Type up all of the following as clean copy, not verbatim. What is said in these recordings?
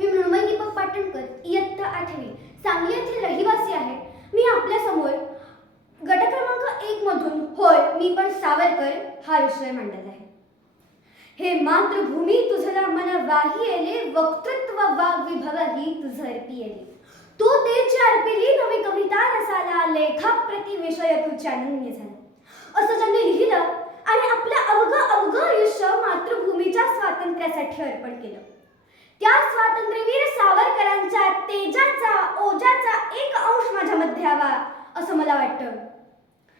मी मृण्मयी दीपक पाटणकर, इयत्ता 8वी, सांगली येथील रहिवासी आहे. मी आपल्यासमोर गट क्रमांक 1 मधून होय मी पण सावरकर हा विषय मांडत आहे. हे मातृभूमी तुझला मन वाही येले, वक्तृत्व वाग्विभव ही तुझ अर्पी येले. तू तेची अर्पिली नवी कविता रसाला, लेखाप्रती विषय तू चानन्य झाला. असं ज्यांनी लिहिलं आणि आपलं अवघं आयुष्य मातृभूमीच्या स्वातंत्र्यासाठी अर्पण केलं, त्या स्वातंत्र्यवीर सावरकरांच्या तेजाचा ओजाचा एक अंश माझ्यामध्ये यावा असं मला वाटतं.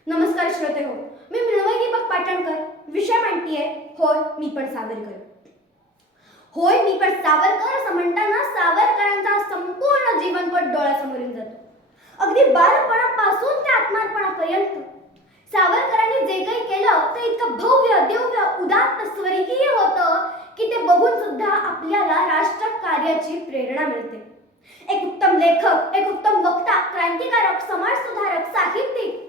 नमस्कार श्रोते हो, मी मृण्मयी दीपक पाटणकर, विषय मांडतीये होय मी पण सावरकर. होय मी पण सावरकर असं म्हणताना सावरकरांचा संपूर्ण जीवनपट डोळ्यासमोरून जातो. अगदी बालपणापासून ते आत्मार्पणापर्यंत सावरकरांनी जे काही केलं ते इतकं भव्य दिव्य उदात्त स्वर्गीय होतं की ते बघून सुद्धा आपल्याला राष्ट्रकार्याची प्रेरणा मिळते. एक उत्तम लेखक, एक उत्तम वक्ता, क्रांतिकारक, समाजसुधारक, साहित्यिक.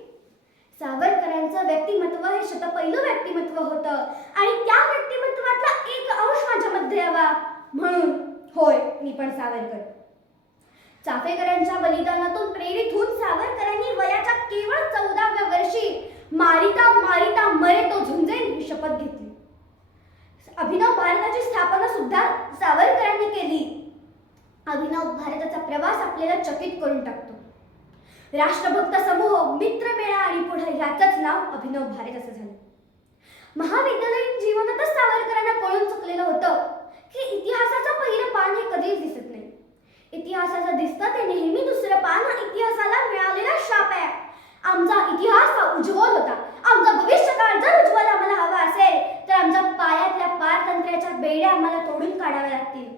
सावरकरांचं व्यक्तिमत्व हे शतपैलू व्यक्तिमत्व होतं आणि त्या व्यक्तिमत्वातला एक अंश माझ्यामध्ये यावा म्हणून होय मी पण सावरकर. चाफेकरांच्या बलिदानातून प्रेरित होऊन सावरकरांनी वयाच्या केवळ 14व्या वर्षी मारिता मारिता मरे तो झुंजेन ही शपथ घेतली. अभिनव भारताची स्थापना सुद्धा सावरकरांनी केली. अभिनव भारताचा प्रवास आपल्याला चकित करून टाकतो. राष्ट्रभक्त समूह, मित्रमेळा आणि पुढे ह्याचंच नाव अभिनव भारत असं झालं. महाविद्यालयीन जीवनातच सावरकरांना कळून चुकलेलं होतं की इतिहासाचं पहिलं पान हे कधीच दिसत नाही. इतिहासाचं दिसतं ते नेहमी दुसरं पान हा इतिहासाला मिळालेला शाप आहे. आमचा इतिहास हा उज्ज्वल होता. आमचा भविष्यकाळ जर उज्ज्वल आम्हाला हवा असेल तर आमच्या पायातल्या पारतंत्र्याच्या बेड्या आम्हाला तोडून काढाव्या लागतील.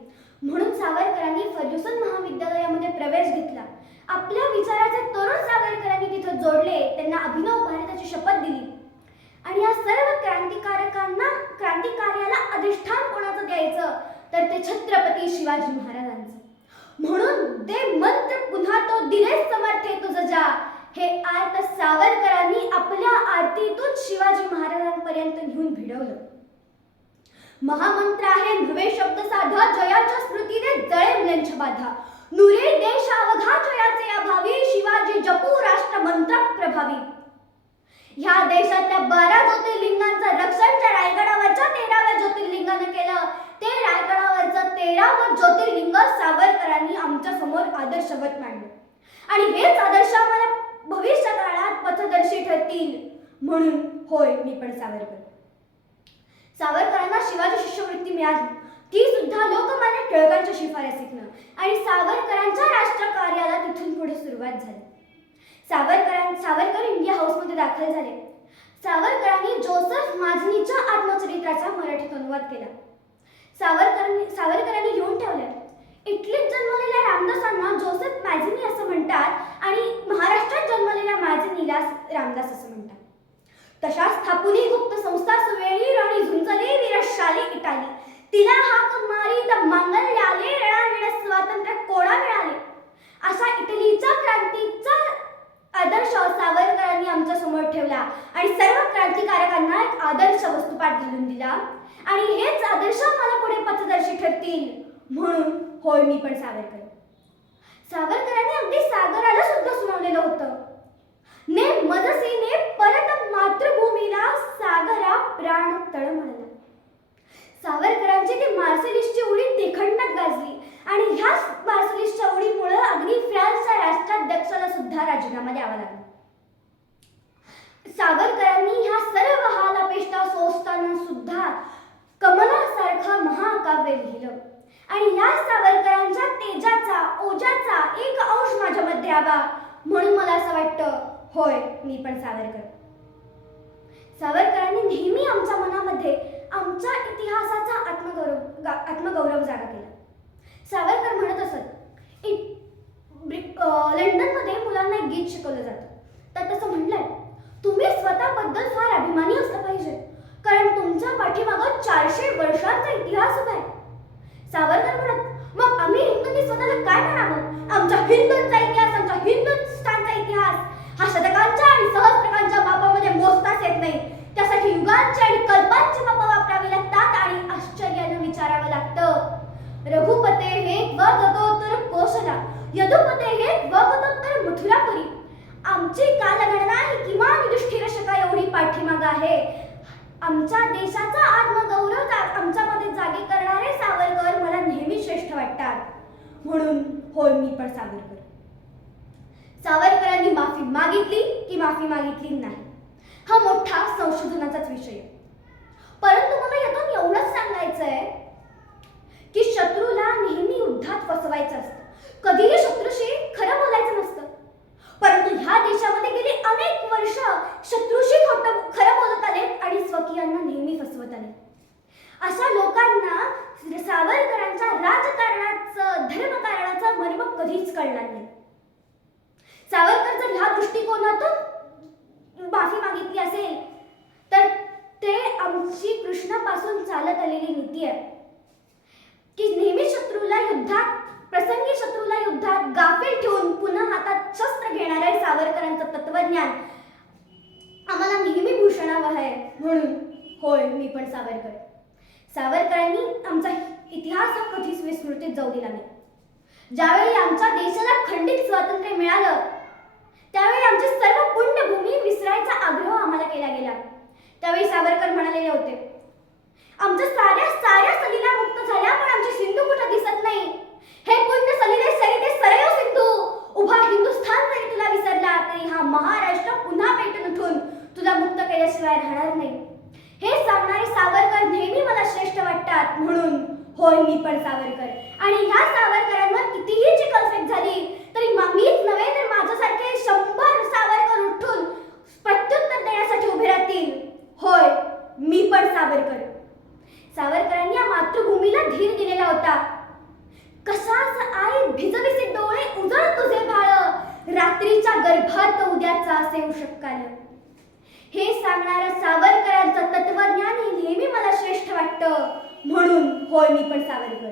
म्हणून सावरकरांनी फर्ग्युसन महाविद्यालयामध्ये प्रवेश घेतला. आपल्या विचाराचे तरुण सावरकरांनी तिथं जोडले, त्यांना अभिनव भारताची शपथ दिली आणि या सर्व क्रांतिकार्याला अधिष्ठान कोणाचं द्यायचं तर ते छत्रपती शिवाजी महाराजांचं. म्हणून दे मंत्र पुन्हा तो दिले समर्थे तुझ जा, हे आर्त सावरकरांनी आपल्या आरतीतून शिवाजी महाराजांपर्यंत घेऊन भिडवलं. महामंत्र आहे नवे शब्द साधा, जयाच्या स्मृतीने जळे मुलांच्या बाधा. नुरे देश अवघा जयाचे अभावी, शिवाजी जपू राष्ट्र मंत्र प्रभावी. ह्या देशातल्या 12 ज्योतिर्लिंगांचं रक्षण ज्या रायगडावरच्या 13व्या ज्योतिर्लिंगाने केलं, ते रायगडावरचं 13वं ज्योतिर्लिंग सावरकरांनी आमच्या समोर आदर्शवत मांडलं आणि हेच आदर्श आम्हाला भविष्य काळात पथदर्शी ठरतील. म्हणून होय मी पण सावरकर. सावरकरांना शिवाजी शिष्यवृत्ती मिळाली, ती सुद्धा लोकमान्य टिळकांच्या शिफारसीतनं आणि सावरकरांच्या राष्ट्रकार्याला तिथून पुढे सुरुवात झाली. सावरकर इंडिया हाऊसमध्ये दाखल झाले. सावरकरांनी जोसेफ माझनीच्या आत्मचरित्राचा मराठीत अनुवाद केला. सावरकरांनी लिहून ठेवले, इटलीत जन्मलेल्या रामदासांना जोसेफ मॅझनी असं म्हणतात आणि महाराष्ट्रात जन्मलेल्या मॅझनीला रामदास असं म्हणतात. तशा स्थापुनी गुप्त संस्था सुवेळी राणी झुंजली वीरशाली इटाली, तिला हाक मारी तर मांगल्याले रणांगण स्वातंत्र्य कोणा मिळाले. असा इटलीच्या क्रांतीचा आदर्श सावरकरांनी आमच्या समोर ठेवला आणि सर्व क्रांतिकारकांना एक आदर्श वस्तुपाठ घालून दिला आणि हेच आदर्श मला पुढे पथदर्शी ठरतील. म्हणून होय मी पण सावरकर. सावरकरांनी अगदी सागराला सुद्धा सुनावलेलं होतं, ने मजसीने परत मातृभूमीला सागरा प्राण तळमळला. सावरकरांची ती मार्सेलिसची उडी तिखंडात गाजली आणि ह्याच मार्सेलिसच्या उडीमुळे अगदी फ्रान्सच्या राष्ट्राध्यक्षाला सुद्धा राजीनामा द्यावा लागला. सावरकरांनी ह्या सर्व हालापेष्टा सोसताना सुद्धा कमलासारखा महाकाव्य लिहिलं आणि या सावरकरांच्या तेजाचा ओजाचा एक अंश माझ्यामध्ये यावा म्हणून मला असं वाटतं होय मी पण सावरकर. सावरकरांनी नेहमी आमच्या मनामध्ये आमच्या इतिहासाचा आत्मगौरव जागा केला. सावरकर म्हणत असत, लंडनमध्ये मुलांना एक गीत शिकवलं जातं, तर तसं म्हणलंय, तुम्ही स्वतःबद्दल फार अभिमानी असलं पाहिजे कारण तुमच्या पाठीमागं 400 वर्षांचा इतिहास उभा आहे. सावरकर म्हणत, मग आम्ही हिंदूंनी स्वतःला काय म्हणावं? आमच्या हिंदूंचा इतिहास, आमच्या हिंदुस्थानचा इतिहास हा शतकांच्या आणि सहस्त्रकांच्या मापामध्ये मोजताच येत नाही. त्यासाठी युगांची आणि कल्पांची मापं वापरावी लागतात आणि आश्चर्याने विचारावं लागतं. रघुपते हे गतोत्तर कोसला यदुपते गतोत्तर मथुरापुरी. आमची कालगणना ही किमान युधिष्ठिर शका एवढी पाठीमाग आहे. आमच्या देशाचा आत्मगौरव आमच्यामध्ये जागे करणारे सावरकर मला नेहमी श्रेष्ठ वाटतात. म्हणून होय मी पण सावरकर. सावरकरांनी माफी मागितली की माफी मागितली नाही हा मोठा संशोधनाचाच विषय. परंतु मला यातून एवढंच सांगायचं आहे की शत्रूला नेहमी युद्धात फसवायचं असतं. कधीही शत्रूशी खरं बोलायचं नसतं. परंतु ह्या देशामध्ये गेली अनेक वर्ष शत्रूशी खरं बोलत आले आणि स्वकीयांना नेहमी फसवत आले. अशा लोकांना सावरकरांच्या राजकारणाचं धर्मकारणाचं मर्म कधीच कळणार नाही. सावरकर जर ह्या दृष्टिकोनातून माफी मागितली असेल तर ते आमची कृष्णापासून चालत आलेली नीती आहे की नेहमी प्रसंगी शत्रूला युद्धात गाफील ठेवून पुन्हा हातात शस्त्र घेणाऱ्या सावरकरांचं तत्वज्ञान आम्हाला नेहमी भूषणावं आहे. म्हणून होय मी पण सावरकर. सावरकरांनी आमचा इतिहास हा कधीच विस्मृतीत जाऊ दिला नाही. ज्यावेळी आमच्या देशाला खंडित स्वातंत्र्य मिळालं त्यावेळी आमची सर्व पुण्यभूमी विसरायचा आग्रह आम्हाला केला गेला. त्यावेळी सावरकर म्हणालेले होते, आमच्या साऱ्या सलीला मुक्त झाल्या पण आमची सिंधू कुठं दिसत नाही. हे पुण्य सलिले सरिते सरयो सिंधू. उभा हिंदुस्थान जरी तुला विसरला तरी हा महाराष्ट्र पुन्हा पेटून उठून तुला मुक्त केल्याशिवाय राहणार नाही. हे सांगणारे सावरकर नेहमी मला श्रेष्ठ वाटतात. म्हणून होय मी पण सावरकर. आणि ह्या सावरकरांवर कितीही चिखलफेक झाली तरी मीच नव्हे तर माझ्यासारखे 100 सावरकर उठून प्रत्युत्तर देण्यासाठी उभे राहतील. होय मी पण सावरकर. सावरकरांनी या मातृभूमीला धीर दिलेला होता. कशाच आई भिजविसे डोळे उजळ तुझे भाळ रात्रीच्या गर्भात उद्याचा असे उशक्काल. हे सांगणाऱ्या सावरकरांचं तत्वज्ञान हे नेहमी मला श्रेष्ठ वाटतं. म्हणून होय मी पण सावरकर.